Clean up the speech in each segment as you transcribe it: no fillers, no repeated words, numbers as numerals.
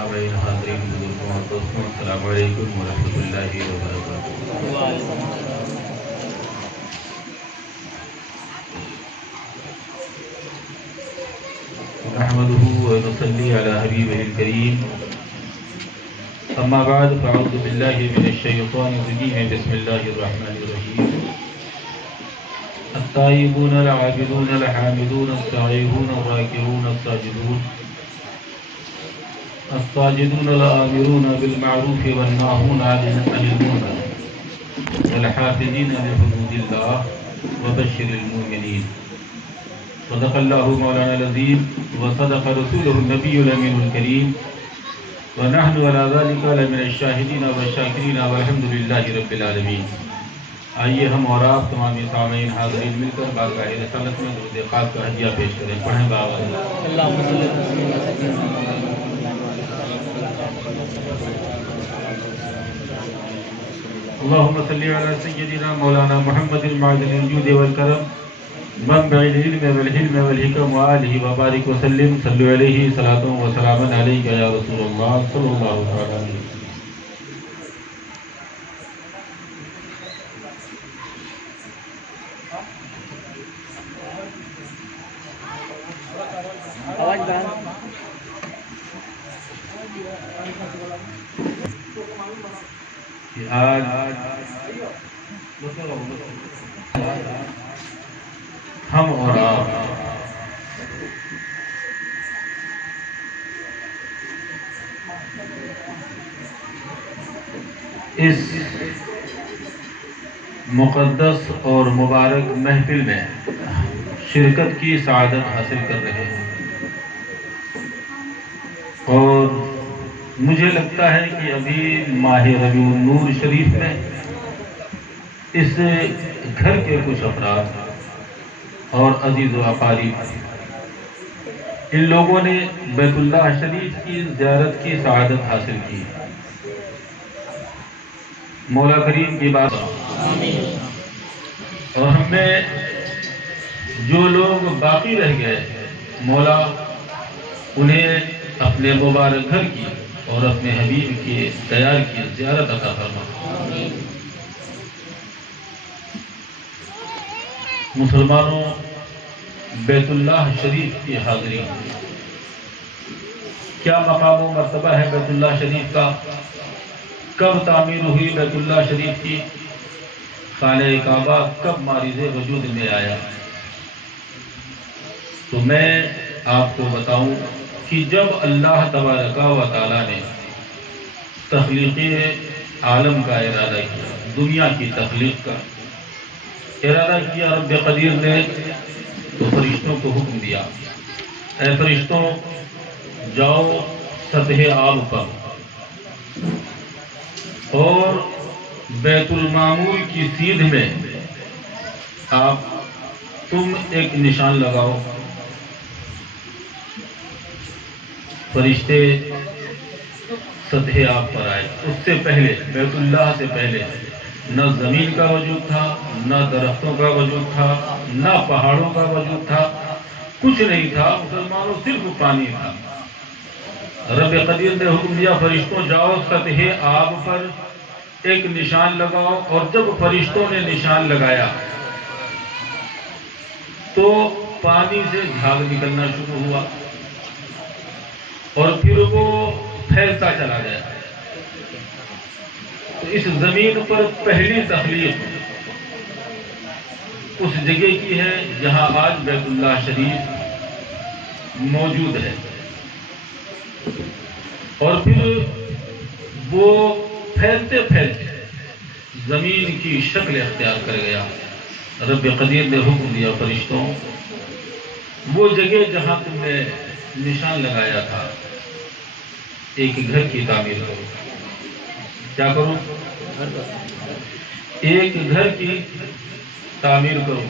سامعین حاضرین بزرگوں اور دوستوں، السلام علیکم ورحمۃ اللہ وبرکاتہ۔ نحمده ونصلي على حبيبه الكريم، أما بعد فأعوذ بالله من الشيطان الرجيم، بسم الله الرحمن الرحيم. التائبون العابدون الحامدون السائحون الراكعون الساجدون الساجدون الآمرون بالمعروف والناهون عن المنكر والحافظين لحدود الله وبشر المؤمنين. صدق الله مولانا العظيم وصدق رسوله النبي الأمين الكريم، ونحن على ذلك لمن الشاهدين والشاكرين والحمد لله رب العالمين. آئیے ہم اور آپ تمام سامعین حاضرین مل کر بارگاہ رسالت میں درود خاص کا ہدیہ پیش کریں. پڑھیں اللهم صل على سيدنا مولانا محمد المعدن الجود والكرم منبع العلم والحلم والحكم وآله وبارك وسلم. صلوا عليه صلاة وسلاما عليك يا رسول الله صلى الله عليه وسلم. آج ہم اور آپ اس مقدس اور مبارک محفل میں شرکت کی سعادت حاصل کر رہے ہیں، اور مجھے لگتا ہے کہ ابھی ماہ ربیع النور شریف میں اس گھر کے کچھ افراد اور عزیز و اقارب، ان لوگوں نے بیت اللہ شریف کی زیارت کی سعادت حاصل کی. مولا کریم کی بات، اور ہم میں جو لوگ باقی رہ گئے، مولا انہیں اپنے مبارک گھر کی اور اپنے حبیب کی دیار کی زیارت عطا فرما. مسلمانوں، بیت اللہ شریف کی حاضری، کیا مقام و مرتبہ ہے بیت اللہ شریف کا؟ کب تعمیر ہوئی بیت اللہ شریف کی؟ خانہ کعبہ کب مارز وجود میں آیا؟ تو میں آپ کو بتاؤں کہ جب اللہ تبارک و تعالیٰ نے تخلیقی عالم کا ارادہ کیا، دنیا کی تخلیق کا ارادہ کیا، رب قدیر نے تو فرشتوں کو حکم دیا، اے فرشتوں جاؤ سطح آب پر اور بیت المعمور کی سیدھ میں آپ تم ایک نشان لگاؤ. فرشتے سطح آب پر آئے. اس سے پہلے بیت اللہ سے پہلے نہ زمین کا وجود تھا، نہ درختوں کا وجود تھا، نہ پہاڑوں کا وجود تھا، کچھ نہیں تھا. مسلمانوں صرف پانی تھا. رب قدیر نے حکم دیا فرشتوں جاؤ سطح آب پر ایک نشان لگاؤ. اور جب فرشتوں نے نشان لگایا تو پانی سے جھاگ نکلنا شروع ہوا، اور پھر وہ پھیلتا چلا گیا. تو اس زمین پر پہلی تخلیق اس جگہ کی ہے جہاں آج بیت اللہ شریف موجود ہے، اور پھر وہ پھیلتے پھیلتے زمین کی شکل اختیار کر گیا. رب قدیر نے حکم دیا فرشتوں وہ جگہ جہاں تم نے نشان لگایا تھا ایک گھر کی تعمیر کرو. کیا کرو؟ ایک گھر کی تعمیر کرو.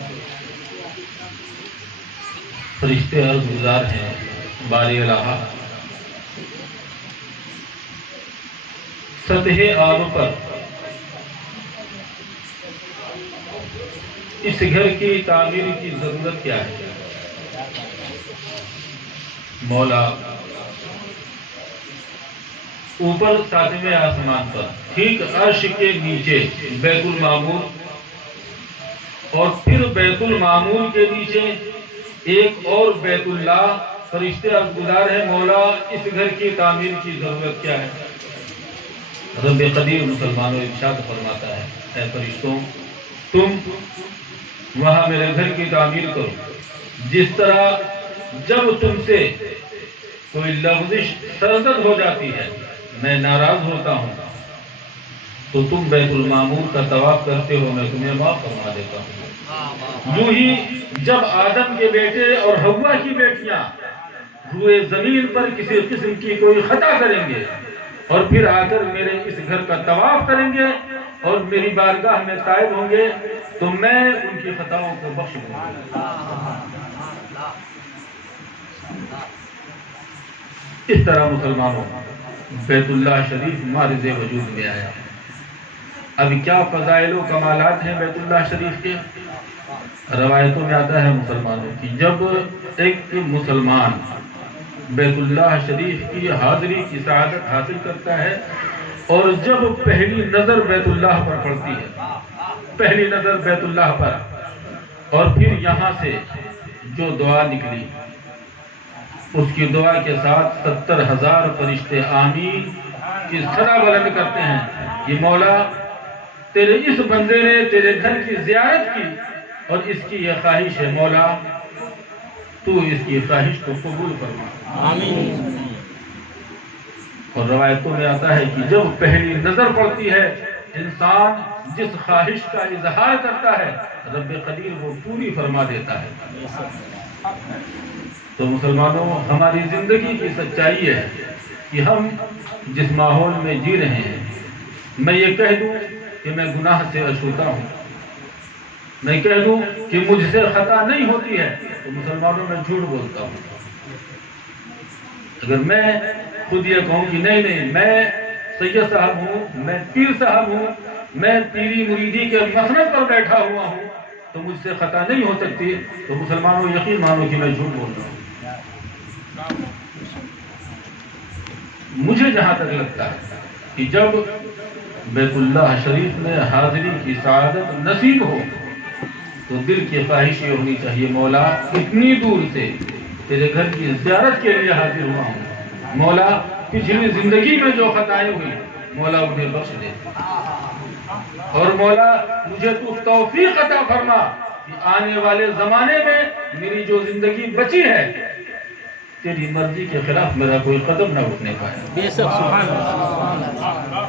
فرشتے عرض گزار ہیں باری الہ سطح آب پر اس گھر کی تعمیر کی ضرورت کیا ہے؟ مولا اوپر 7ویں آسمان پر ٹھیک عرش کے نیچے بیت المعمور، اور پھر بیت المعمور کے نیچے ایک اور بیت اللہ۔ فرشتے عرض گزار ہے مولا اس گھر کی تعمیر کی ضرورت کیا ہے؟ رب قدیر مسلمانوں ارشاد فرماتا ہے اے فرشتوں تم وہاں میرے گھر کی تعمیر کرو، جس طرح جب تم سے کوئی لغزش سرزد ہو جاتی ہے، میں ناراض ہوتا ہوں، تو تم بیت المعمور کا طواف کرتے ہو، میں تمہیں معاف فرما دیتا ہوں۔ یوں ہی جب آدم کے بیٹے اور حوا کی بیٹیاں روئے زمین پر کسی قسم کی کوئی خطا کریں گے اور پھر آ کر میرے اس گھر کا طواف کریں گے اور میری بارگاہ میں تائب ہوں گے، تو میں ان کی خطاؤں کو بخش دوں گا۔ اس طرح مسلمانوں بیت اللہ شریف معرض وجود میں آیا۔ اب کیا فضائل و کمالات ہیں بیت اللہ شریف کے؟ روایتوں میں آتا ہے مسلمانوں کی جب ایک مسلمان بیت اللہ شریف کی حاضری کی سعادت حاصل کرتا ہے اور جب پہلی نظر بیت اللہ پر پڑتی ہے، پہلی نظر بیت اللہ پر، اور پھر یہاں سے جو دعا نکلی اس کی دعا کے ساتھ 70,000 فرشتے آمین کی صدا بلند کرتے ہیں کہ مولا تیرے اس بندے نے تیرے گھر کی زیارت کی اور اس کی یہ خواہش ہے، مولا تو اس کی خواہش کو قبول فرما آمین۔ اور روایتوں میں آتا ہے کہ جب پہلی نظر پڑتی ہے انسان جس خواہش کا اظہار کرتا ہے رب قدیر وہ پوری فرما دیتا ہے۔ تو مسلمانوں ہماری زندگی کی سچائی ہے کہ ہم جس ماحول میں جی رہے ہیں، میں یہ کہہ دوں کہ میں گناہ سے آشفتہ ہوں، میں کہہ دوں کہ مجھ سے خطا نہیں ہوتی ہے، تو مسلمانوں میں جھوٹ بولتا ہوں۔ اگر میں خود یہ کہوں کہ نہیں میں سید صاحب ہوں، میں پیر صاحب ہوں، میں پیری مریدی کے مسند پر بیٹھا ہوا ہوں، تو مجھ سے خطا نہیں ہو سکتی، تو مسلمانوں یقین مانو کہ میں جھوٹ بول رہا ہوں۔ مجھے جہاں تک لگتا ہے کہ جب بیت اللہ شریف میں حاضری کی سعادت نصیب ہو تو دل کی خواہش یہ ہونی چاہیے مولا اتنی دور سے تیرے گھر کی زیارت کے لیے حاضر ہوا ہوں، مولا پچھلی زندگی میں جو خطائیں ہوئی مولا انہیں بخش دے، اور مولا مجھے تو توفیق عطا فرما کہ آنے والے زمانے میں میری جو زندگی بچی ہے تیری مرضی کے خلاف میرا کوئی قدم نہ اٹھنے پائے۔ بے شک سبحان اللہ۔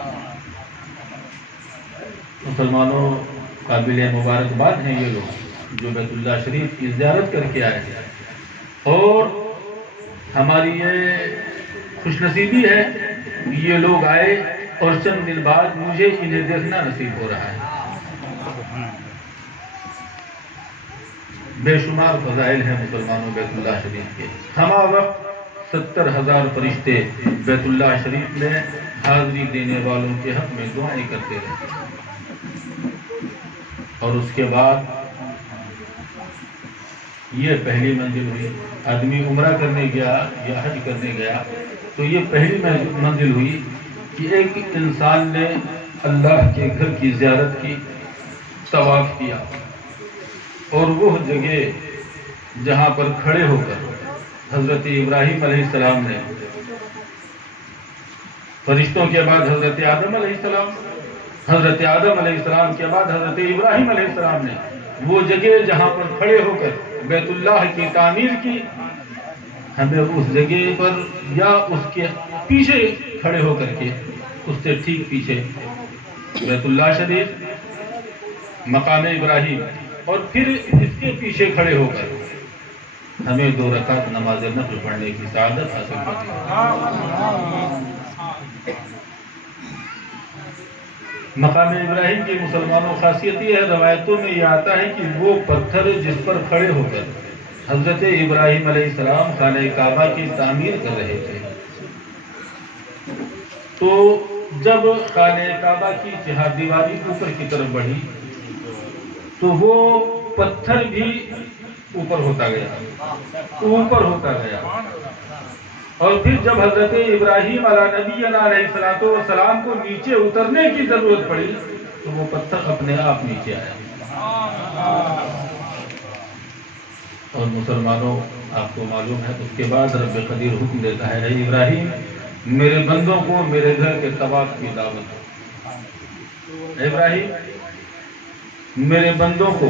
مسلمانوں قابل مبارکباد ہیں یہ لوگ جو بیت اللہ شریف کی زیارت کر کے آئے ہیں، اور ہماری یہ خوش نصیبی ہے کہ یہ لوگ آئے اور چند دن بعد مجھے انہیں دیکھنا نصیب ہو رہا ہے۔ بے شمار فضائل ہیں مسلمانوں بیت اللہ شریف کے۔ ہمہ وقت 70,000 فرشتے بیت اللہ شریف میں حاضری دینے والوں کے حق میں دعائیں کرتے رہتے ہیں، اور اس کے بعد یہ پہلی منزل ہوئی۔ آدمی عمرہ کرنے گیا یا حج کرنے گیا تو یہ پہلی منزل ہوئی کہ ایک انسان نے اللہ کے گھر کی زیارت کی، طواف کیا، اور وہ جگہ جہاں پر کھڑے ہو کر حضرت ابراہیم علیہ السلام نے، فرشتوں کے بعد حضرت آدم علیہ السلام، حضرت آدم علیہ السلام کے بعد حضرت ابراہیم علیہ السلام نے وہ جگہ جہاں پر کھڑے ہو کر بیت اللہ کی تعمیر کی، ہمیں اس جگہ پر یا اس کے پیچھے کھڑے ہو کر کے اس سے ٹھیک پیچھے بیت اللہ شریف، مقام ابراہیم، اور پھر اس کے پیچھے کھڑے ہو کر ہمیں 2 رکعت نماز نفل پڑھنے کی سعادت حاصل کرنی ہے۔ مقام ابراہیم کی مسلمانوں خاصیت یہ ہے، روایتوں میں یہ آتا ہے کہ وہ پتھر جس پر کھڑے ہو کر حضرت ابراہیم علیہ السلام خانہ کعبہ کی تعمیر کر رہے تھے، تو جب خانہ کعبہ کی جہاں دیواری اوپر کی طرف بڑھی تو وہ پتھر بھی اوپر ہوتا گیا، اور پھر جب حضرت ابراہیم علیہ نبینا علیہ الصلوۃ والسلام کو نیچے اترنے کی ضرورت پڑی تو وہ پتھر اپنے آپ نیچے آیا۔ اور مسلمانوں، آپ کو معلوم ہے اس کے بعد رب قدیر حکم دیتا ہے، اے ابراہیم میرے بندوں کو میرے گھر کے طواف کی دعوت دو۔ اے ابراہیم میرے بندوں کو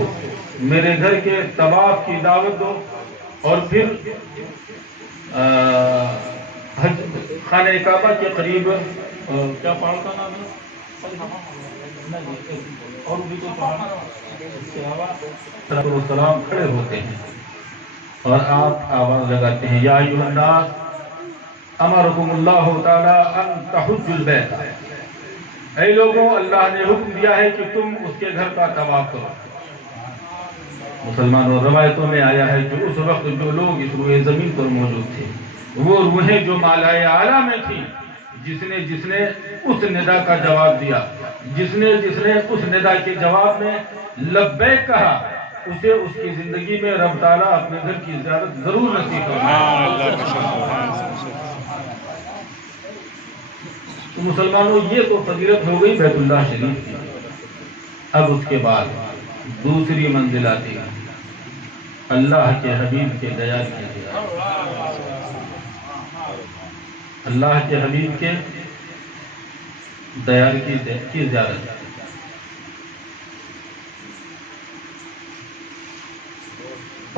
میرے گھر کے طواف کی دعوت دو، اور پھر خانہ کعبہ کے قریب کیا پہاڑ کا نام ہے، اور بھی تو پہاڑ، السلام کھڑے ہوتے ہیں اور آپ آواز لگاتے ہیں، یا ایھا الناس امرکم اللہ تعالی ان تحجوا البیت، اے لوگوں اللہ نے حکم دیا ہے کہ تم اس کے گھر کا طواف کرو۔ مسلمانوں، روایتوں میں آیا ہے کہ اس وقت جو لوگ اس روئے زمین پر موجود تھے وہ روحیں جو مالائے اعلیٰ میں تھی، جس نے اس ندا کا جواب دیا، جس نے اس ندا کے جواب میں لبیک کہا، اسے اس کی زندگی میں رب تعالیٰ اپنے گھر کی زیارت ضرور نصیب فرمائے۔ تو مسلمانوں، یہ تو فضیلت ہو گئی بیت اللہ شریف کی۔ اب اس کے بعد دوسری منزل آتی ہے اللہ کے حبیب کے دیار کی زیارت۔ اللہ کے حبیب کے دیار کی زیارت۔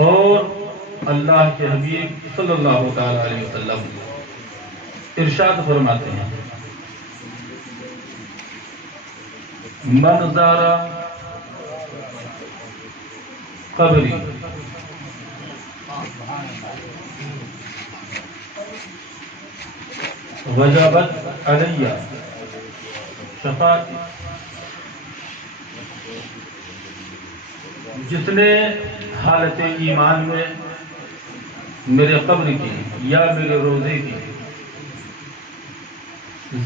اور اللہ کے حبیب صلی اللہ تعالی علیہ وسلم ارشاد فرماتے ہیں، من زار قبری وجبت علی شفاعتی، جس نے حالت ایمان میں میرے قبر کی یا میرے روزے کی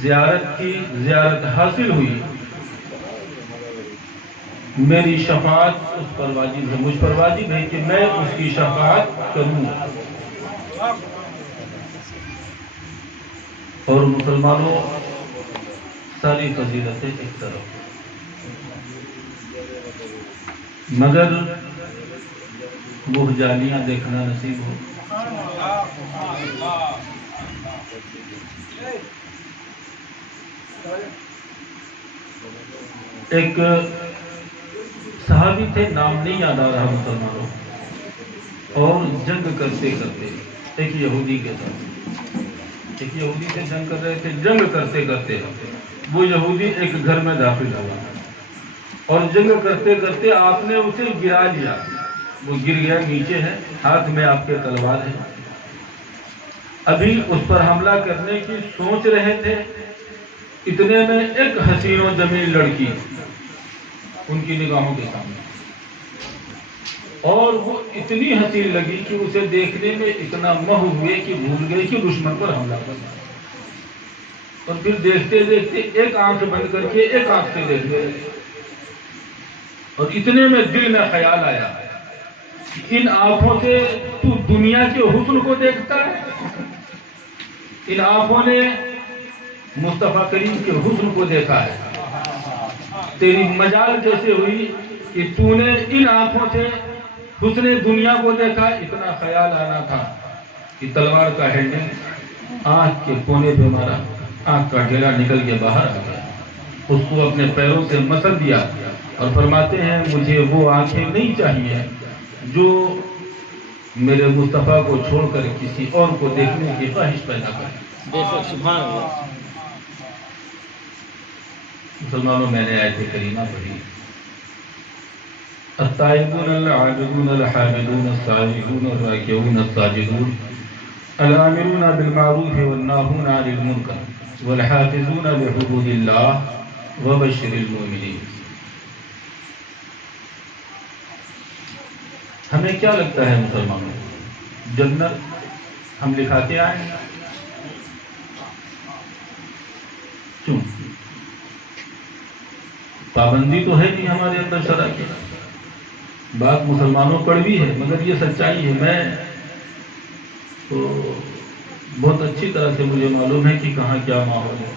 زیارت حاصل ہوئی، میری شفاعت اس پر واجب ہے، مجھ پر واجب ہے کہ میں اس کی شفاعت کروں۔ اور مسلمانوں، ساری فضیلتیں ایک طرف، مگر وہ جالیاں دیکھنا نصیب ہو۔ ایک صحابی تھے، نام نہیں یاد آ رہا مسلمانوں، اور جنگ کرتے کرتے ایک یہودی کے ساتھ، ایک یہودی سے جنگ کر رہے تھے، جنگ کرتے کرتے وہ یہودی ایک گھر میں داخل ہوا، اور جنگ کرتے کرتے آپ نے اسے گرا لیا، وہ گر گیا، نیچے ہے، ہاتھ میں آپ کے تلوار ہے، ابھی اس پر حملہ کرنے کی سوچ رہے تھے، اتنے میں ایک حسین و جمیل لڑکی ان کی نگاہوں کے سامنے، اور وہ اتنی حسین لگی کہ اسے دیکھنے میں اتنا مہ ہوئے کہ بھول گئے کہ دشمن پر حملہ کرنا، اور پھر دیکھتے دیکھتے ایک آنکھ بند کر کے ایک آنکھ سے دیکھ گئے، اور اتنے میں دل میں خیال آیا، ان آنکھوں سے تو دنیا کے حسن کو دیکھتا ہے، ان آنکھوں نے مصطفیٰ کریم کے حسن کو دیکھا ہے، تیری مجال کیسے ہوئی کہ تو نے ان آنکھوں سے حسن دنیا کو دیکھا۔ اتنا خیال آنا تھا کہ تلوار کا ہینڈل آنکھ کے کونے پہ مارا، آنکھ کا ڈھیلا نکل کے باہر آ گیا، اس کو اپنے پیروں سے مسل دیا، اور فرماتے ہیں مجھے وہ آنکھیں نہیں چاہیے جو میرے مصطفیٰ کو چھوڑ کر کسی اور کو دیکھنے کی خواہش پیدا کرے۔ سبحان اللہ۔ مسلمانوں، میں نے آیت کریمہ پڑھی، التائبون العابدون الحامدون السائحون الراکعون الساجدون الآمرون بالمعروف والناہون عن المنکر والحافظون لحدود اللہ وبشر المؤمنین۔ ہمیں کیا لگتا ہے مسلمانوں، جنت ہم لکھاتے آئے کیوں؟ پابندی تو ہے نہیں ہمارے اندر شرع کی، بات مسلمانوں کڑوی ہے مگر یہ سچائی ہے۔ میں تو بہت اچھی طرح سے مجھے معلوم ہے کہ کہاں کیا ماحول ہے،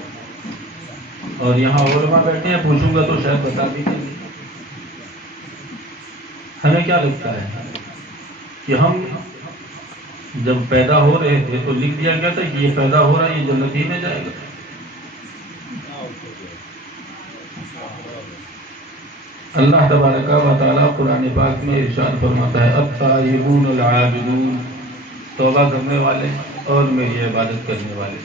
اور یہاں علماء بیٹھے ہیں، پوچھوں گا تو شاید بتا بھی دیں گے۔ ہمیں کیا لگتا ہے کہ ہم جب پیدا ہو رہے تھے تو لکھ دیا گیا تھا کہ یہ پیدا ہو رہا ہے، یہ جنت ہی میں جائے گا۔ اللہ تبارک و تعالیٰ قرآن پاک میں ارشاد فرماتا ہے التائبون العابدون، توبہ کرنے والے اور میری عبادت کرنے والے،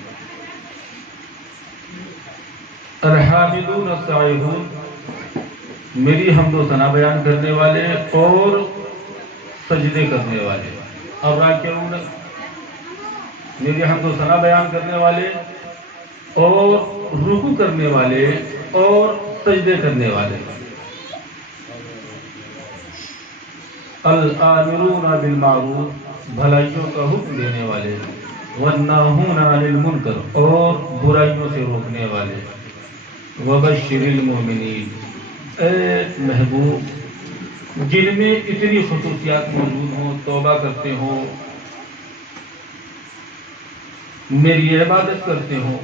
الحامدون السائحون، میری حمد و ثنا بیان کرنے والے اور سجدے کرنے والے، الراکعون، میری حمد و ثنا بیان کرنے والے اور رکوع کرنے والے اور سجدے کرنے والے، الآمرون بالمعروف، بھلائیوں کا حکم دینے والے، والناہون عن المنکر، اور برائیوں سے روکنے والے، وبشر المؤمنین، اے محبوب جن میں اتنی خصوصیات موجود ہوں، توبہ کرتے ہوں، میری عبادت کرتے ہوں،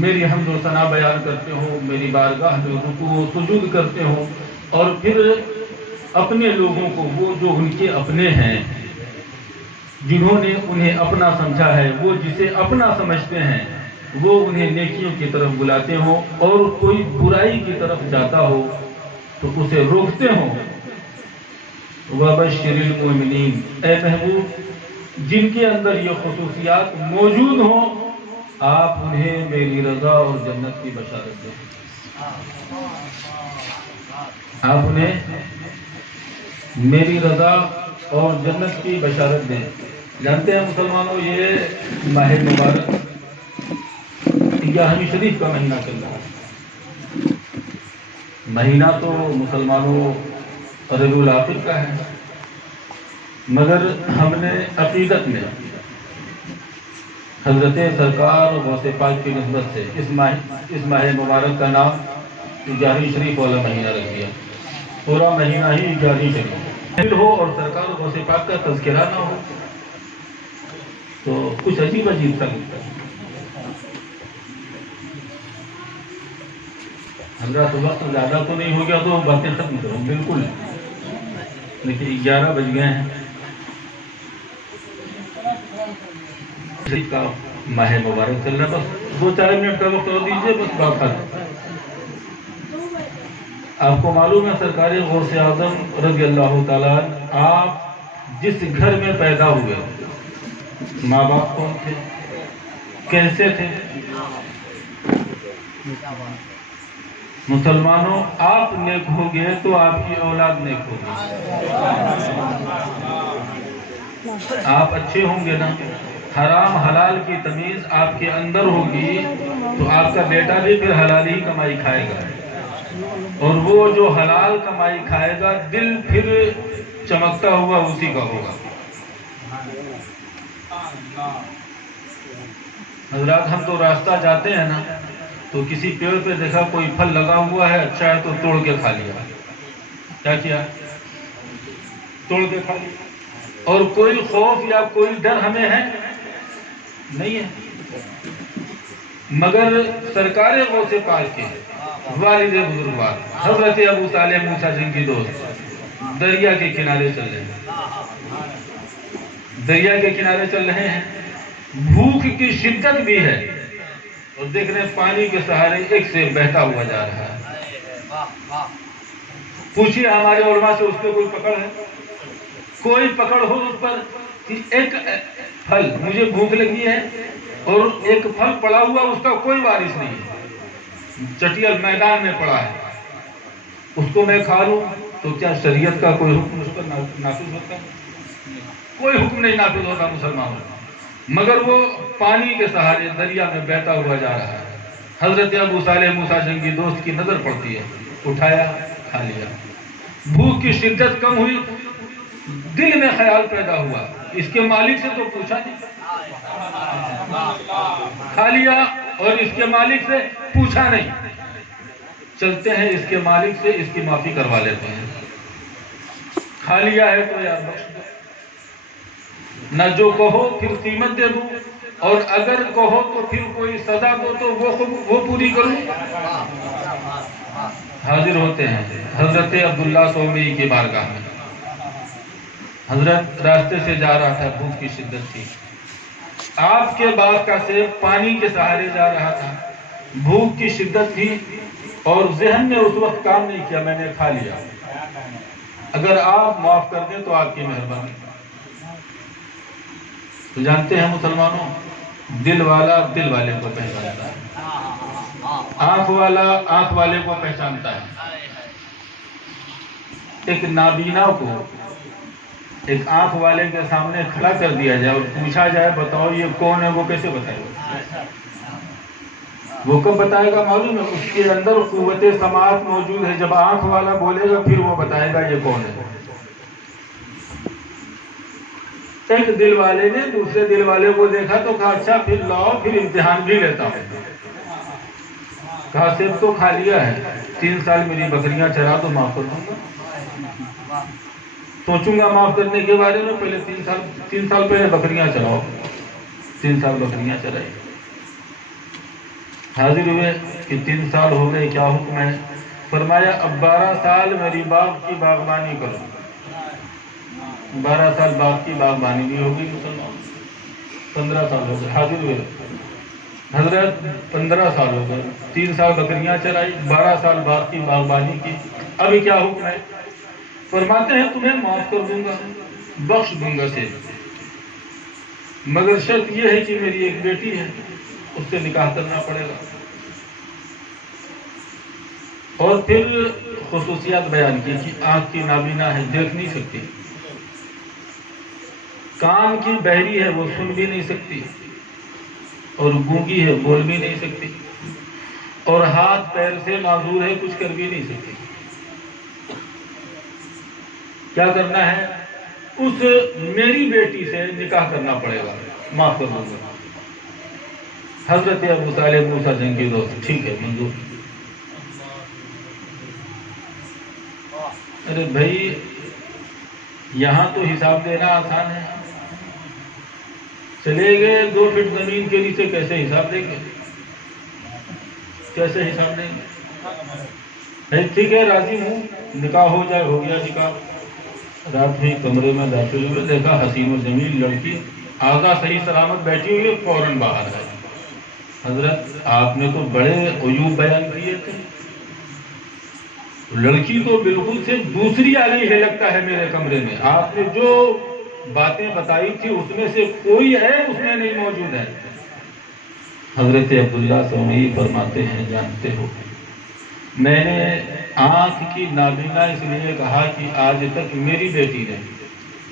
میری حمد و ثنا بیان کرتے ہوں، میری بارگاہ میں رکوع و سجود کرتے ہوں، اور پھر اپنے لوگوں کو، وہ جو ان کے اپنے ہیں، جنہوں نے انہیں اپنا سمجھا ہے، وہ جسے اپنا سمجھتے ہیں، وہ انہیں نیکیوں کی طرف بلاتے ہوں، اور کوئی برائی کی طرف جاتا ہو تو اسے روکتے ہوں۔ وَبَشِّرِ الْمُؤْمِنِينَ، اے محبوب جن کے اندر یہ خصوصیات موجود ہوں، آپ انہیں میری رضا اور جنت کی بشارت دیں، آپ انہیں میری رضا اور جنت کی بشارت دیں۔ جانتے ہیں مسلمانوں، یہ ماہ مبارک 11ویں شریف کا مہینہ چل رہا ہے۔ مہینہ تو مسلمانوں ربیع الاخر کا ہے، مگر ہم نے عقیدت میں حضرت سرکار غوث پاک کی نسبت سے اس ماہ مبارک کا نام 11ویں شریف والا مہینہ رکھ دیا۔ پورا مہینہ ہی 11ویں شریف ہو اور سرکار غوث پاک کا تذکرہ نہ ہو تو کچھ عجیب عجیب سا لگتا ہے۔ حضرات وقت زیادہ تو نہیں ہو گیا تو باتیں ختم کروں، بالکل، لیکن 11 بج گئے ہیں۔ شریف کا ماہ مبارک چل رہا ہے، بس 2-4 منٹ کا وقت اور دیجیے، بس بات ختم۔ آپ کو معلوم ہے سرکار غوث اعظم رضی اللہ تعالیٰ آپ جس گھر میں پیدا ہوئے، ماں باپ کون تھے، کیسے تھے؟ مسلمانوں، آپ نیک ہوگے تو آپ کی اولاد نیک ہوگی، آپ اچھے ہوں گے نا، حرام حلال کی تمیز آپ کے اندر ہوگی تو آپ کا بیٹا بھی پھر حلال ہی کمائی کھائے گا، اور وہ جو حلال کمائی کھائے گا دل پھر چمکتا ہوا اسی کا ہوگا۔ حضرات ہم تو راستہ جاتے ہیں نا تو کسی پیڑ پہ دیکھا کوئی پھل لگا ہوا ہے، اچھا ہے تو توڑ کے کھا لیا، کیا کیا؟ توڑ کے کھا لیا، اور کوئی خوف یا کوئی ڈر ہمیں ہے نہیں ہے، مگر سرکار غوث پاک کے والد بزرگوار حضرت ابو صالح موسیٰ جنگی دوست دریا کے کنارے چل رہے ہیں، دریا کے کنارے چل رہے ہیں، بھوک کی شدت بھی ہے، اور دیکھ رہے ہیں پانی کے سہارے ایک سے بہتا ہوا جا رہا ہے۔ پوچھئے ہمارے علماء سے اس پہ کوئی پکڑ ہے؟ کوئی پکڑ ہو اس پر کہ ایک پھل، مجھے بھوک لگی ہے اور ایک پھل پڑا ہوا، اس کا کوئی وارث نہیں ہے، چٹیل میدان میں پڑا ہے، اس کو میں کھا لوں تو کیا شریعت کا کوئی حکم اس پر نافذ ہوتا ہے؟ کوئی حکم نہیں نافذ ہوتا مسلمانوں، مگر وہ پانی کے سہارے دریا میں بہتا ہوا جا رہا ہے۔ حضرت ابو صالح موسیٰ جنگی دوست کی نظر پڑتی ہے، اٹھایا، کھا لیا۔ بھوک کی شدت کم ہوئی، دل میں خیال پیدا ہوا، اس کے مالک سے تو پوچھا نہیں، کھا لیا اور اس کے مالک سے پوچھا نہیں، چلتے ہیں اس کے مالک سے اس کی معافی کروا لیتے ہیں، کھا لیا ہے تو یار بخش دو، نہ جو کہو پھر قیمت دے دوں، اور اگر کہو تو پھر کوئی سزا دو تو وہ پوری کروں۔ حاضر ہوتے ہیں حضرت عبداللہ سومی کی بارگاہ میں۔ حضرت راستے سے جا رہا تھا، بھوک کی شدت تھی، آپ کے باغ کا سیب پانی کے سہارے جا رہا تھا، بھوک کی شدت تھی اور ذہن نے اس وقت کام نہیں کیا، میں نے کھا لیا، اگر آپ معاف کر دیں تو آپ کی مہربانی۔ تو جانتے ہیں مسلمانوں، دل والا دل والے کو پہچانتا ہے، آنکھ والا آنکھ والے کو پہچانتا ہے۔ ایک نابینا کو ایک آنکھ والے کے سامنے کھڑا کر دیا جائے اور پوچھا جائے بتاؤ یہ کون ہے، وہ کیسے بتائے گا؟ وہ کب بتائے گا معلوم ہے؟ اس کے اندر قوت سماعت موجود ہے، جب آنکھ والا بولے گا پھر وہ بتائے گا یہ کون ہے۔ ایک دل والے نے دوسرے دل والے کو دیکھا تو کہا اچھا پھر لاؤ، پھر امتحان بھی لیتا ہوں۔ کہا سیب تو کھا لیا ہے، 3 سال میری بکریاں چرا تو معاف کر دوں گا، سوچوں گا معاف کرنے کے بارے میں، پہلے 3 سال پہلے بکریاں چراؤ۔ 3 سال بکریاں چرائی، حاضر ہوئے کہ 3 سال ہو گئے، کیا حکم ہے؟ فرمایا اب 12 سال میری باغ کی باغبانی کرو۔ 12 سال باغ کی باغبانی بھی ہوگی مسلمان، 15 سال ہو گئے، حاضر ہوئے حضرت 15 سال ہو گئے، 3 سال بکریاں چرائی، 12 سال باغ کی باغبانی کی، ابھی کیا حکم ہے؟ فرماتے ہیں تمہیں معاف کر دوں گا، بخش دوں گا سے، مگر شرط یہ ہے کہ میری ایک بیٹی ہے، اس سے نکاح کرنا پڑے گا۔ اور پھر خصوصیات بیان کی کہ آنکھ کی نابینا ہے، دیکھ نہیں سکتی، کان کی بہری ہے، وہ سن بھی نہیں سکتی، اور گونگی ہے، بول بھی نہیں سکتی، اور ہاتھ پیر سے معذور ہے، کچھ کر بھی نہیں سکتی۔ کیا کرنا ہے؟ اس میری بیٹی سے نکاح کرنا پڑے گا، معاف کر دوں گا۔ حضرت ابو طالب موسیٰ جنگی دوست، ٹھیک ہے منظور۔ ارے بھائی یہاں تو حساب دینا آسان ہے، چلے گئے 2 فٹ زمین کے نیچے کیسے حساب دیں گے؟ کیسے حساب دیں گے؟ ٹھیک ہے راضی ہوں، نکاح ہو جائے، ہو گیا نکاح۔ رات میں کمرے میں داخل ہوئے، دیکھا حسین و جمیل لڑکی آگا صحیح سلامت بیٹھی ہوئی ہے، فوراً باہر آئی۔ حضرت آپ نے تو بڑے عیوب بیان کیے تھے، لڑکی تو بالکل سے دوسری آ گئی ہے لگتا ہے میرے کمرے میں، آپ نے جو باتیں بتائی تھی اس میں سے کوئی عیب اس میں نہیں موجود ہے۔ حضرت عبداللہ سومی فرماتے ہیں جانتے ہو میں نے آنکھ کی نابینا اس لیے کہا کہ آج تک میری بیٹی نے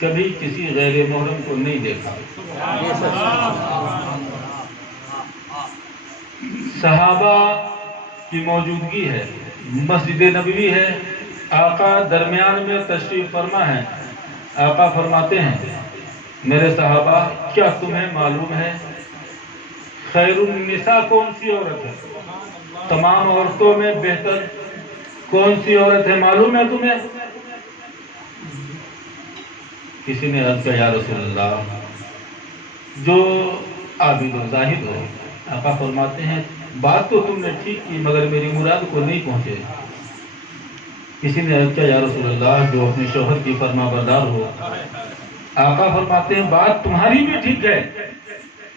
کبھی کسی غیر محرم کو نہیں دیکھا۔ صحابہ کی موجودگی ہے، مسجد نبوی ہے، آقا درمیان میں تشریف فرما ہے، آقا فرماتے ہیں میرے صحابہ کیا تمہیں معلوم ہے خیر النساء کون سی عورت ہے؟ تمام عورتوں میں بہتر کون سی عورت ہے معلوم ہے تمہیں؟ کسی نے عرض کیا یا رسول اللہ جو عابد و زاہد ہو۔ آقا فرماتے ہیں بات تو تم نے ٹھیک کی مگر میری مراد کو نہیں پہنچے۔ کسی نے عرض کیا یا رسول اللہ جو اپنے شوہر کی فرما بردار ہو۔ آقا فرماتے ہیں بات تمہاری بھی ٹھیک ہے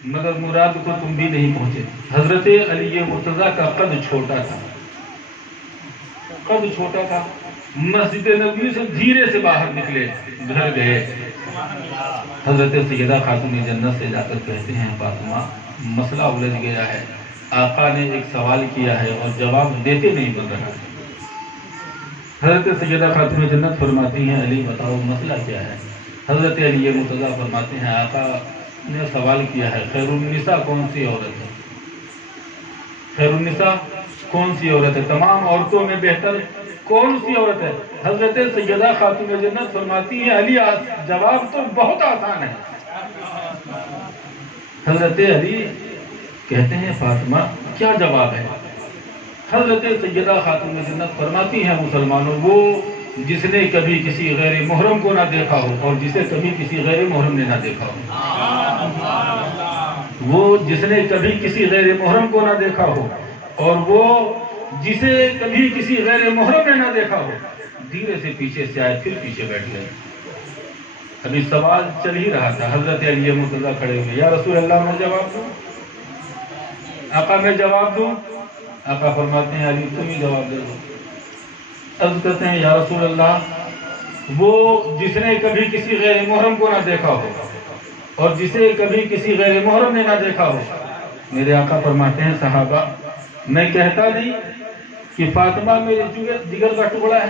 مگر مراد کو تم بھی نہیں پہنچے۔ حضرت علی مرتضیٰ کا قد چھوٹا تھا، قد چھوٹا تھا، مسجد نبوی سے دھیرے سے باہر نکلے، گھر گئے، حضرت سیدہ خاتون جنت سے جا کر کہتے ہیں فاطمہ مسئلہ الجھ گیا ہے، آقا نے ایک سوال کیا ہے اور جواب دیتے نہیں بن رہا۔ حضرت سیدہ خاتون جنت فرماتی ہیں علی بتاؤ مسئلہ کیا ہے؟ حضرت علی مرتضیٰ فرماتے ہیں آقا نے سوال کیا ہے خیر النساء کون سی عورت ہے؟ خیر النساء کون سی عورت ہے؟ تمام عورتوں میں بہتر کون سی عورت ہے؟ حضرت سیدہ خاتون جنت فرماتی ہیں علی جواب تو بہت آسان ہے۔ حضرت علی کہتے ہیں فاطمہ کیا جواب ہے؟ حضرت سیدہ خاتون جنت فرماتی ہیں مسلمانوں وہ جس نے کبھی کسی غیر محرم کو نہ دیکھا ہو اور جسے کبھی کسی غیر محرم نے نہ دیکھا ہو۔ وہ جس نے کبھی کسی غیر محرم کو نہ دیکھا ہو اور وہ جسے کبھی کسی غیر محرم نے نہ دیکھا ہو دھیرے سے پیچھے سے آئے پھر پیچھے بیٹھ گئے۔ ابھی سوال چل ہی رہا تھا، حضرت علی مرتضیٰ کھڑے ہوئے، یا رسول اللہ میں جواب دوں؟ آقا میں جواب دوں؟ آقا فرماتے ہیں علی تم ہی جواب دے دو۔ عرض کرتے ہیں یا رسول اللہ وہ جس نے کبھی کسی غیر محرم کو نہ دیکھا ہو اور جسے کبھی کسی غیر محرم نے نہ دیکھا ہو۔ میرے آقا فرماتے ہیں صحابہ میں کہتا نہیں کہ فاطمہ میرے جگر کا ٹکڑا ہے،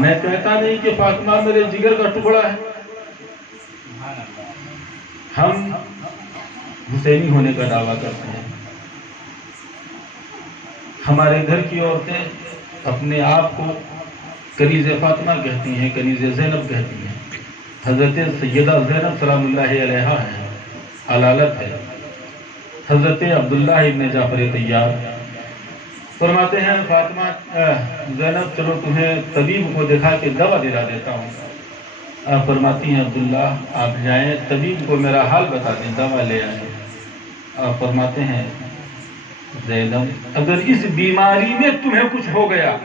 میں کہتا نہیں کہ فاطمہ میرے جگر کا ٹکڑا ہے، ہم حسینی ہونے کا دعویٰ کرتے ہیں۔ ہمارے گھر کی عورتیں اپنے آپ کو کنیز فاطمہ کہتی ہیں، کنیز زینب کہتی ہیں۔ حضرت سیدہ زینب سلام اللہ علیہا ہیں، علالت ہے۔ حضرت عبداللہ ابن جعفر طیار فرماتے ہیں فاطمہ زینب چلو تمہیں طبیب کو دکھا کے دوا دلا دیتا ہوں۔ آپ فرماتی ہیں عبداللہ آپ جائیں طبیب کو میرا حال بتا دیں، دوا لے آئیں۔ آپ فرماتے ہیں زینب اگر اس بیماری میں تمہیں کچھ ہو گیا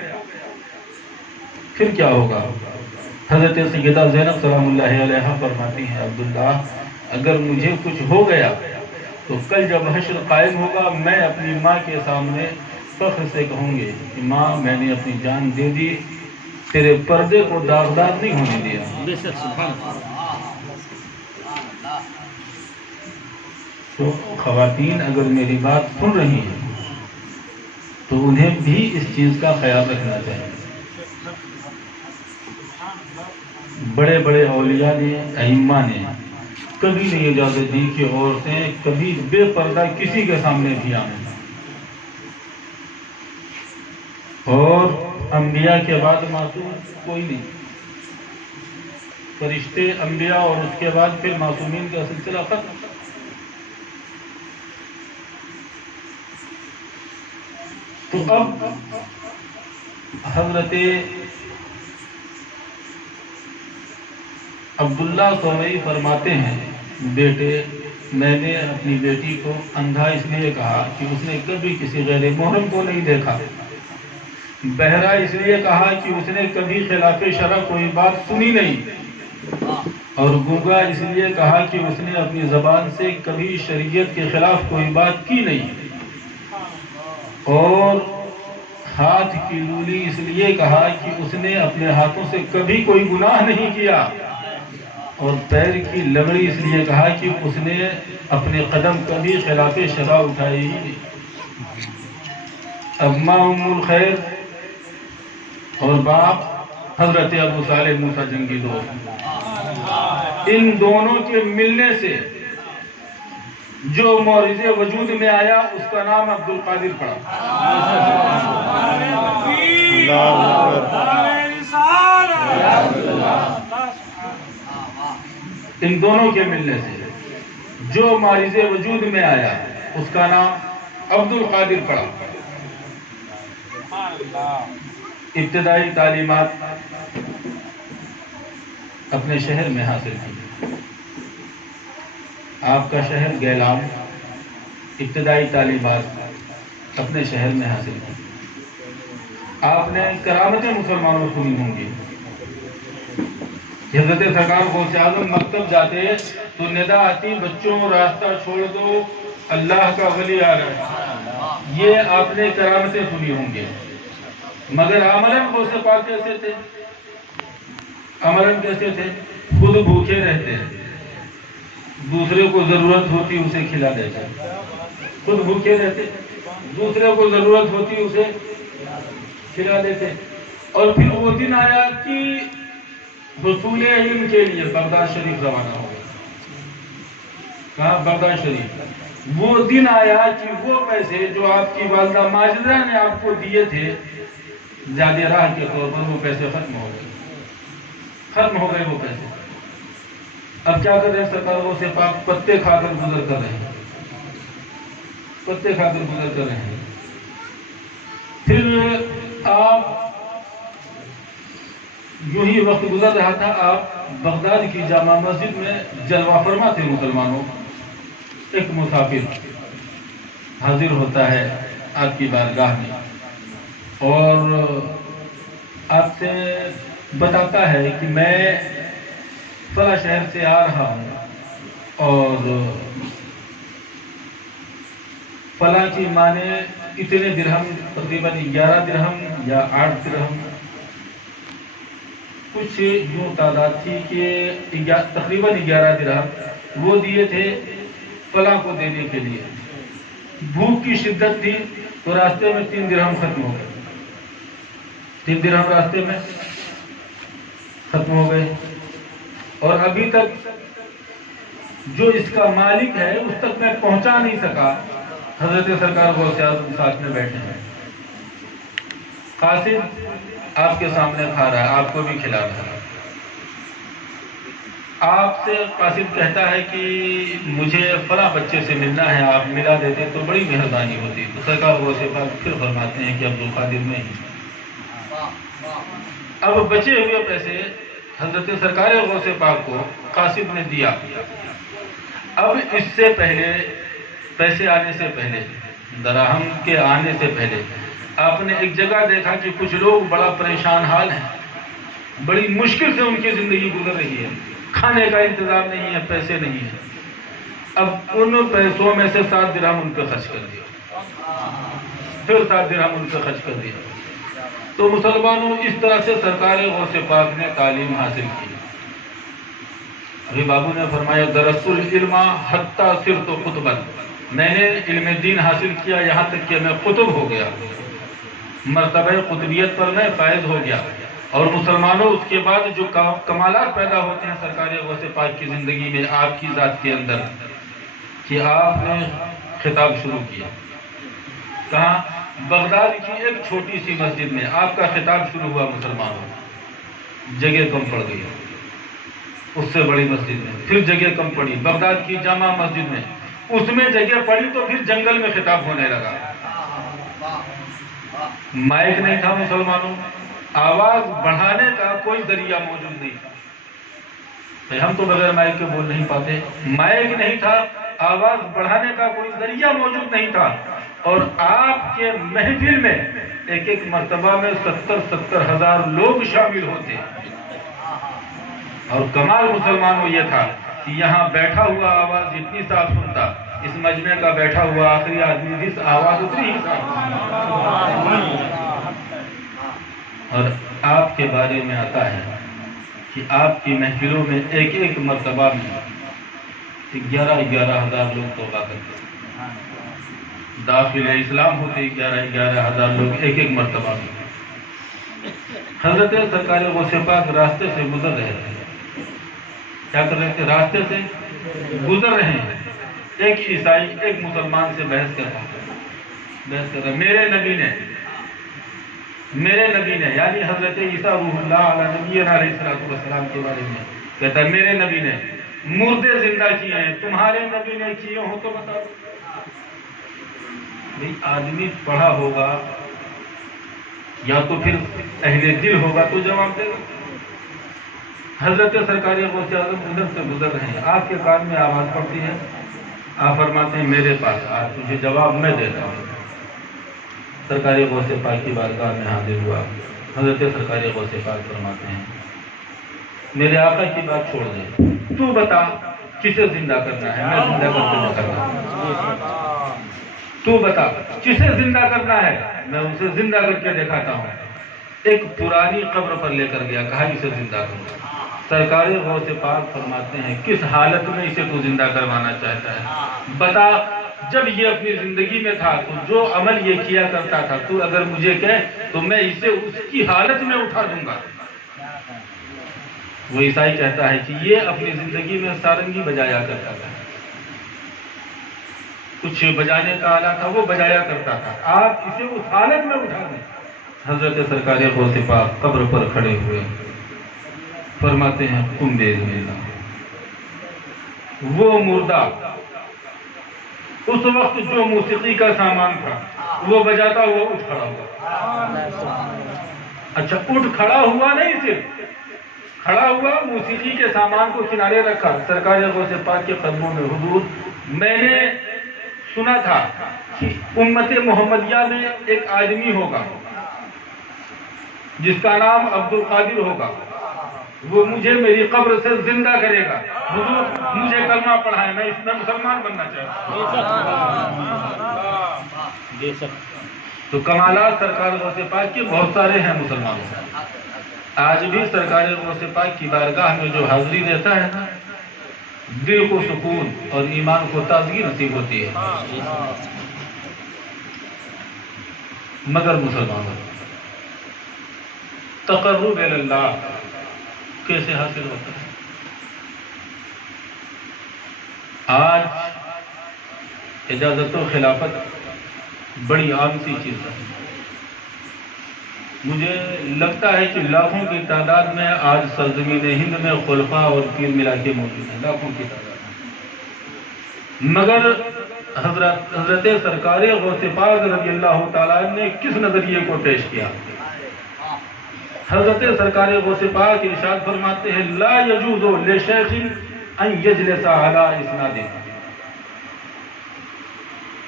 پھر کیا ہوگا؟ حضرت سیدہ زینب سلام اللہ علیہا فرماتی ہیں عبداللہ اگر مجھے کچھ ہو گیا تو کل جب حشر قائم ہوگا میں اپنی ماں کے سامنے فخر سے کہوں گی کہ ماں میں نے اپنی جان دے دی، تیرے پردے کو داغدار نہیں ہونے دیا۔ تو خواتین اگر میری بات سن رہی ہیں تو انہیں بھی اس چیز کا خیال رکھنا چاہیے۔ بڑے بڑے اولیاء نے، ائمہ نے کبھی نہیں اجازت دی کہ عورتیں کبھی بے پردہ کسی کے سامنے بھی آئیں، اور انبیاء کے بعد معصوم کوئی نہیں، فرشتے انبیاء اور اس کے بعد پھر معصومین کا سلسلہ ختم۔ تو اب حضرت عبداللہ سومئی فرماتے ہیں بیٹے میں نے اپنی بیٹی کو اندھا اس لیے کہا کہ اس نے کبھی کسی غیر محرم کو نہیں دیکھا، بہرا اس لیے کہا کہ اس نے کبھی خلاف شرع کوئی بات سنی نہیں، اور گونگا اس لیے کہا کہ اس نے اپنی زبان سے کبھی شریعت کے خلاف کوئی بات کی نہیں، اور ہاتھ کی لولی اس لیے کہا کہ اس نے اپنے ہاتھوں سے کبھی کوئی گناہ نہیں کیا، اور پیر کی لغڑی اس لیے کہا کہ اس نے اپنے قدم کبھی خلاف شرع اٹھائی ہی نہیں۔ اماں ام الخیر اور باپ حضرت ابو صالح موسیٰ جنگی دوست، ان دونوں کے ملنے سے جو معرض وجود میں آیا اس کا نام عبد القادر پڑا۔ ان دونوں کے ملنے سے جو معرض وجود میں آیا اس کا نام عبد القادر پڑا۔ ابتدائی تعلیمات اپنے شہر میں حاصل کی، آپ کا شہر گیلان، ابتدائی تعلیمات اپنے شہر میں حاصل کی۔ آپ نے کرامتیں مسلمانوں سنی ہوں گی، حضرت سرکار غوث اعظم مکتب جاتے تو ندا آتی بچوں راستہ چھوڑ دو اللہ کا ولی آ رہا ہے، یہ آپ نے کرامتیں سنی ہوں گی، مگر عملاً غوث پاک کیسے تھے؟ عملاً کیسے تھے؟ خود بھوکے رہتے ہیں، دوسرے کو ضرورت ہوتی اسے کھلا دیتے، خود بھوکے رہتے دوسرے کو ضرورت ہوتی اسے کھلا دیتے۔ اور پھر وہ دن آیا کہ حصول علم کے لیے بغداد شریف روانہ ہو گئے۔ کہاں؟ بغداد شریف۔ وہ دن آیا کہ وہ پیسے جو آپ کی والدہ ماجدہ نے آپ کو دیے تھے زیادہ راہ کے طور پر، وہ پیسے ختم ہو گئے، ختم ہو گئے وہ پیسے۔ اب کیا کر رہے ہیں سرکار وہ سے پاک؟ پتے کھا کر گزر کر رہے ہیں، پتے کھا کر گزر کر رہے ہیں۔ پھر آپ یوں ہی وقت گزر رہا تھا، آپ بغداد کی جامع مسجد میں جلوہ فرما تھے مسلمانوں. ایک مسافر حاضر ہوتا ہے آپ کی بارگاہ میں اور آپ سے بتاتا ہے کہ میں فلاں شہر سے آ رہا ہوں اور فلاں کی ماں نے اتنے درہم، تقریباً 11 درہم یا 8 درہم، کچھ یوں تعداد تھی کہ تقریباً 11 درہم وہ دیے تھے فلاں کو دینے کے لیے. بھوک کی شدت تھی تو راستے میں 3 درہم ختم ہو گئے. 3 درہم راستے میں ختم ہو گئے اور ابھی تک جو اس کا مالک ہے اس تک میں پہنچا نہیں سکا. حضرت سرکار غوث اعظم ساتھ میں بیٹھے ہیں. قاصد آپ کے سامنے کھا رہا ہے، آپ کو بھی کھلا رہا ہے. آپ سے قاصد کہتا ہے کہ مجھے فلاں بچے سے ملنا ہے، آپ ملا دیتے تو بڑی مہربانی ہوتی. تو سرکار غوث پاک پھر فرماتے ہیں کہ عبد القادر میں ہی. اب بچے ہوئے پیسے حضرت سرکار غوث پاک کو قاصد نے دیا. اب اس سے پہلے، پیسے آنے سے پہلے، دراہم کے آنے سے پہلے آپ نے ایک جگہ دیکھا کہ کچھ لوگ بڑا پریشان حال ہیں، بڑی مشکل سے ان کی زندگی گزر رہی ہے، کھانے کا انتظام نہیں ہے، پیسے نہیں ہیں. اب ان پیسوں میں سے 7 درہم ان پہ خرچ کر دیا، پھر 7 درہم ان پہ خرچ کر دیا. تو مسلمانوں اس طرح سے سرکار غوث پاک نے تعلیم حاصل کی. ابھی بابو نے فرمایا درست العلم حتی صرت قطبا، میں نے علم دین حاصل کیا یہاں تک کہ میں قطب ہو گیا، مرتبہ قطبیت پر میں فائز ہو گیا. اور مسلمانوں اس کے بعد جو کمالات پیدا ہوتے ہیں سرکار غوث پاک کی زندگی میں، آپ کی ذات کے اندر، کہ آپ نے خطاب شروع کیا. کہاں؟ بغداد کی ایک چھوٹی سی مسجد میں آپ کا خطاب شروع ہوا. مسلمانوں جگہ کم پڑ گئی، اس سے بڑی مسجد میں پھر جگہ کم پڑی. بغداد کی جامع مسجد میں اس میں جگہ پڑی تو پھر جنگل میں خطاب ہونے لگا. مائک نہیں تھا مسلمانوں، آواز بڑھانے کا کوئی ذریعہ موجود نہیں تھا. ہم تو بغیر مائک کے بول نہیں پاتے. مائک نہیں تھا، آواز بڑھانے کا کوئی ذریعہ موجود نہیں تھا. اور آپ کے محفل میں ایک ایک مرتبہ میں 70 ہزار لوگ شامل ہوتے. اور کمال مسلمانوں یہ تھا کہ یہاں بیٹھا ہوا آواز جتنی صاف سنتا، اس مجمع کا بیٹھا ہوا آخری آدمی جس آواز اتنی ہی صاف. اور آپ کے بارے میں آتا ہے کہ آپ کی محفلوں میں ایک ایک مرتبہ میں 11 ہزار لوگ توبہ کرتے. داخل اسلام ہوتے 11 ہزار لوگ ایک ایک مرتبہ میں. حضرت سرکار غوث پاک راستے سے گزر رہے تھے. کیا کر رہے تھے؟ راستے سے گزر رہے ہیں. ایک عیسائی ایک مسلمان سے بحث کر رہا. میرے نبی نے یعنی حضرت عیسیٰ روح اللہ علیہ نبینا علیہ السلام کے بارے میں کہتا ہے میرے نبی نے مردے زندہ کیے ہیں، تمہارے نبی نے کیے ہو تو بتاؤ. آدمی پڑھا ہوگا یا تو پھر اہل دل ہوگا تو جواب دے گا. حضرت سرکار غوث اعظم ادھر سے گزر رہے ہیں، آپ کے کان میں آواز پڑتی ہے. آپ فرماتے ہیں میرے پاس آج تجھے جواب میں دیتا ہوں. سرکار غوث پاک کی بارگاہ میں حاضر ہوا. حضرت سرکار غوث پاک فرماتے ہیں میرے آقا کی بات چھوڑ دے، تو بتا کسے زندہ کرنا ہے، میں زندہ کر کے دکھاتا. تو بتا کسے زندہ کرنا ہے، میں اسے زندہ کر کے دکھاتا ہوں. ایک پرانی قبر پر لے کر گیا، کہا اسے زندہ کرو. سرکار غوث پاک فرماتے ہیں کس حالت میں اسے تو زندہ کروانا چاہتا ہے، بتا. جب یہ اپنی زندگی میں تھا تو جو عمل یہ کیا کرتا تھا، تو اگر مجھے کہے تو میں اسے اس کی حالت میں اٹھا دوں گا. وہ عیسائی کہتا ہے کہ یہ اپنی زندگی میں سارنگی بجایا کرتا تھا، کچھ بجانے کا آلہ تھا وہ بجایا کرتا تھا، آپ اسے اس حالت میں اٹھا دیں. حضرت سرکار غوث پاک قبر پر کھڑے ہوئے فرماتے ہیں تم دے دینا. وہ مردہ اس وقت جو موسیقی کا سامان تھا وہ بجاتا ہوا اٹھ کھڑا ہوا. اچھا اٹھ کھڑا ہوا نہیں، صرف کھڑا ہوا، موسیقی کے سامان کو کنارے رکھا، سرکار غوث پاک کے قدموں میں، حضور میں نے سنا تھا کہ امت محمدیہ میں ایک آدمی ہوگا جس کا نام عبد القادر ہوگا، وہ مجھے میری قبر سے زندہ کرے گا، حضور مجھے کلمہ پڑھائے، میں اس میں مسلمان بننا چاہتا ہوں۔ تو کمالات سرکار غوث پاک کے بہت سارے ہیں مسلمانوں۔ آج بھی سرکار غوث پاک کی بارگاہ میں جو حاضری دیتا ہے نا، دل کو سکون اور ایمان کو تازگی نصیب ہوتی ہے۔ مگر مسلمانوں، تقرب الی اللہ کیسے حاصل ہوتا ہے؟ آج اجازت و خلافت بڑی عام سی چیز ہے۔ مجھے لگتا ہے کہ لاکھوں کی تعداد میں آج سرزمین ہند میں خلفاء اور پیر ملا کے موجود ہیں، لاکھوں کی تعداد میں، مگر حضرت سرکار غوث پاک رضی اللہ تعالیٰ نے کس نظریے کو پیش کیا؟ حضرت سرکار غوث پاک ارشاد فرماتے ہیں، لا یجوز لشیخ ان یجلس علی اسناد،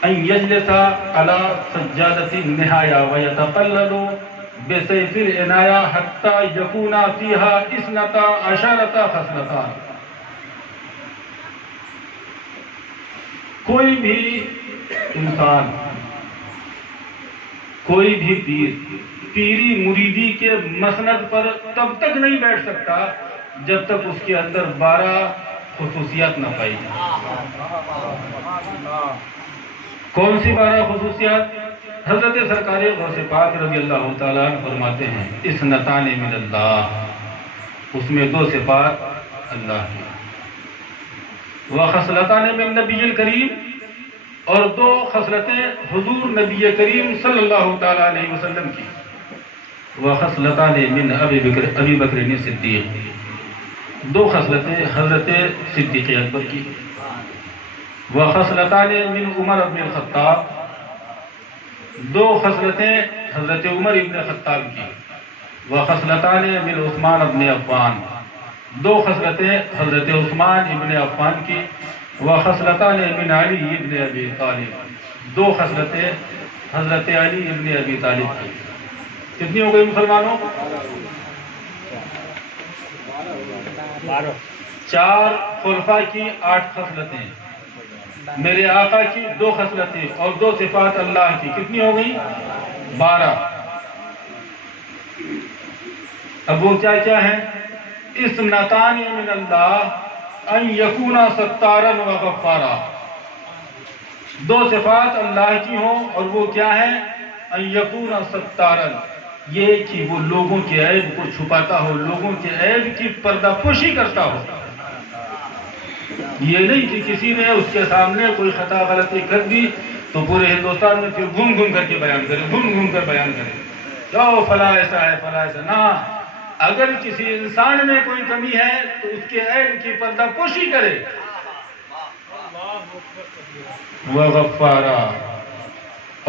ان یجلس علی سجادۃ النہایہ ویتقلد بسیف العنایہ حتی یکون فیہا اثنتا عشرۃ خصلتان۔ کوئی بھی انسان، کوئی بھی پیر پیری مریدی کے مسند پر تب تک نہیں بیٹھ سکتا جب تک اس کے اندر 12 خصوصیات نہ پائی جائیں۔ کون سی 12 خصوصیات؟ حضرت سرکار غوث پاک رضی اللہ تعالیٰ عنہ فرماتے ہیں، اثنتان من اللہ، اس میں 2 صفات اللہ کی، وخصلتان من نبی الکریم، اور 2 خصلتیں حضور نبی کریم صلی اللہ تعالیٰ علیہ وسلم کی، وخصلتان من ابی بکر صدیق، 2 خصلتیں حضرت صدیق اکبر کی، وخصلتان من عمر بن الخطاب، 2 خصلتیں حضرت عمر ابن خطاب کی، وخصلتان من عثمان ابن عفان، 2 خصلتیں حضرت عثمان ابن عفان کی، وخصلتان من علی ابن ابی طالب، 2 خصلتیں حضرت علی ابن ابی طالب کی۔ کتنی ہو گئی مسلمانوں؟ 4 خلفاء کی 8 خصلتیں، میرے آقا کی 2 خصلتیں اور 2 صفات اللہ کی، کتنی ہو گئی؟ 12۔ اب وہ کیا کیا ہیں؟ اثنتان من اللہ ان یکون ستارا و غفارا، 2 صفات اللہ کی ہوں، اور وہ کیا ہیں؟ ان یکون ستارا، یہ کہ وہ لوگوں کے عیب کو چھپاتا ہو، لوگوں کے عیب کی پردہ پوشی کرتا ہو۔ یہ نہیں کہ کسی نے اس کے سامنے کوئی خطا غلطی کر دی تو پورے ہندوستان میں پھر گھوم گھوم کر کے بیان کرے، گھوم گھوم کر بیان کرے، جاؤ فلاں ایسا ہے، فلاں ایسا نہ۔ اگر کسی انسان میں کوئی کمی ہے تو اس کے عیب کی پردہ پوشی کرے۔ وغفارا،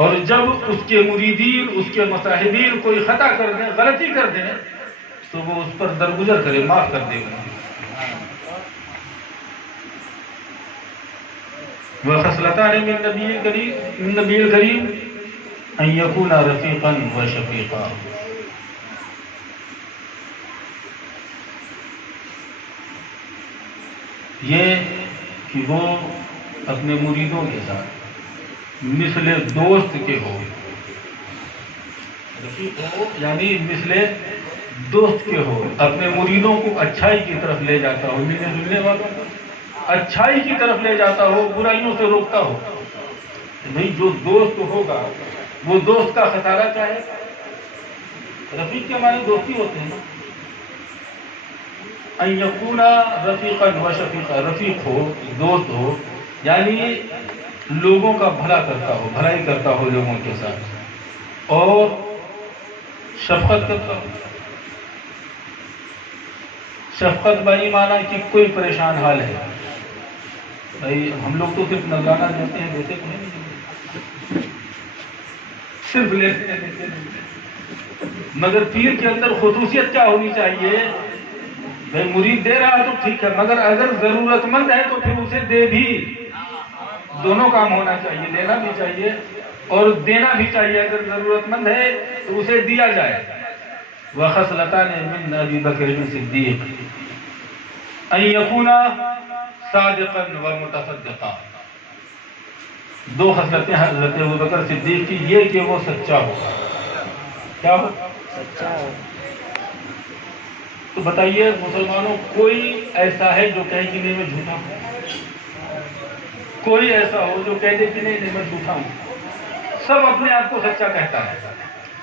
اور جب اس کے مریدین، اس کے مصاحبین کوئی خطا کر دیں، غلطی کر دیں تو وہ اس پر درگزر کرے، معاف کر دے گا۔ وخصلتان من نبی الکریم ان یکون رفیقا و شفیقا، یہ کہ وہ اپنے مریدوں کے ساتھ مثل دوست کے ہو، رفیق ہو یعنی مثل دوست کے ہو، اپنے مریدوں کو اچھائی کی طرف لے جاتا ہو، ملنے جلنے والوں کو اچھائی کی طرف لے جاتا ہو، برائیوں سے روکتا ہو۔ بھئی جو دوست ہوگا وہ دوست کا خسارہ کیا ہے؟ رفیق کے معنی دوستی ہوتے ہیں نا۔ ان یکون رفیقا و شفیقا، رفیق ہو، دوست ہو یعنی لوگوں کا بھلا کرتا ہو، بھلائی کرتا ہو لوگوں کے ساتھ، اور شفقت کرتا ہو۔ شفقت بائی معنی کہ کوئی پریشان حال ہے، بھائی ہم لوگ تو صرف نذرانہ دیتے ہیں، دیتے تو نہیں، صرف لیتے ہیں، مگر پیر کے اندر خصوصیت کیا ہونی چاہیے؟ بھائی مرید دے رہا ہے تو ٹھیک ہے، مگر اگر ضرورت مند ہے تو پھر اسے دے بھی. دونوں کام ہونا چاہیے، لینا بھی چاہیے اور دینا بھی چاہیے. اگر ضرورت مند ہے تو اسے دیا جائے. وَخَصْلَتَانِ مِنْ أَبِي بَكْرٍ الصِّدِّيقِ أَنْ يَكُونَ صَادِقًا وَمُتَصَدِّقًا. دو خصلتیں حضرت ابوبکر صدیق کی، یہ کہ وہ سچا ہو. کیا ہو؟ سچا ہو. تو بتائیے مسلمانوں، کوئی ایسا ہے جو کہے کہ نہیں میں جھوٹا ہوں؟ کوئی ایسا ہو جو کہہ دے کہ نہیں میں جھوٹا ہوں؟ سب اپنے آپ کو سچا کہتا ہے.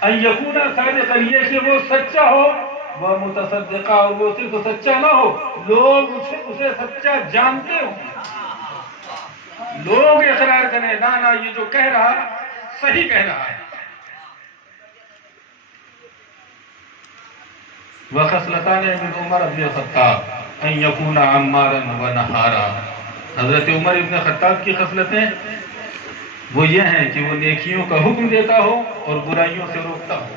ان یکون صادقا، یہ کہ وہ سچا ہو. وہ متصدقہ، اور وہ صرف سچا نہ ہو، لوگ اسے سچا جانتے ہوں. لوگ اقرار کریں نہ یہ جو کہہ رہا صحیح کہہ رہا ہے. وَخَصْلَتَانِ مِنْ عُمَرَ بْنِ الْخَطَّابِ أَنْ يَكُونَ عَمَّارًا وَنَحَارًا. حضرت عمر ابن خطاب کی خصلتیں وہ یہ ہیں کہ وہ نیکیوں کا حکم دیتا ہو اور برائیوں سے روکتا ہو.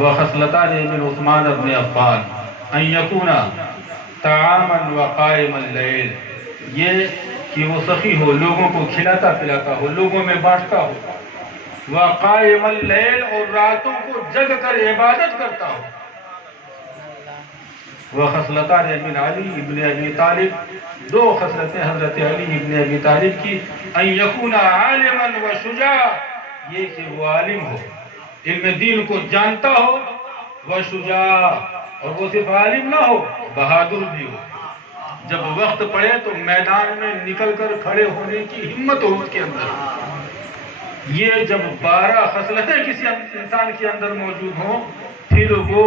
وَخَصْلَتَانِ مِنْ عثمان بْنِ عفان أَنْ يَكُونَ طَعَامًا وَقَائِمَ اللَّيْلِ. یہ کہ وہ سخی ہو، لوگوں کو کھلاتا پلاتا ہو، لوگوں میں بانٹتا ہو. وَقَائِمَ اللَّيْلِ، اور راتوں کو جگ کر عبادت کرتا ہو. وَخَصْلَتَانِ مِنْ عَلِيِّ ابن ابی طالب. دو خصلتیں حضرت علی ابن ابی طالب کی. أَنْ يَكُونَ عَالِمًا وَشُجَاعًا. یہ کہ وہ عالم ہو، علم دین کو جانتا ہو. وَشُجَاعًا، اور وہ صرف عالم نہ ہو، بہادر بھی ہو. جب وقت پڑے تو میدان میں نکل کر کھڑے ہونے کی ہمت ہو اس کے اندر. یہ جب 12 خصلتیں کسی انسان کے اندر موجود ہوں، پھر وہ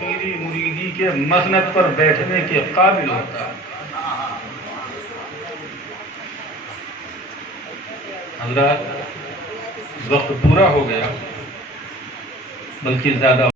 پیری مریدی کے مسند پر بیٹھنے کے قابل ہوتا ہے. حضرات، وقت پورا ہو گیا، بلکہ زیادہ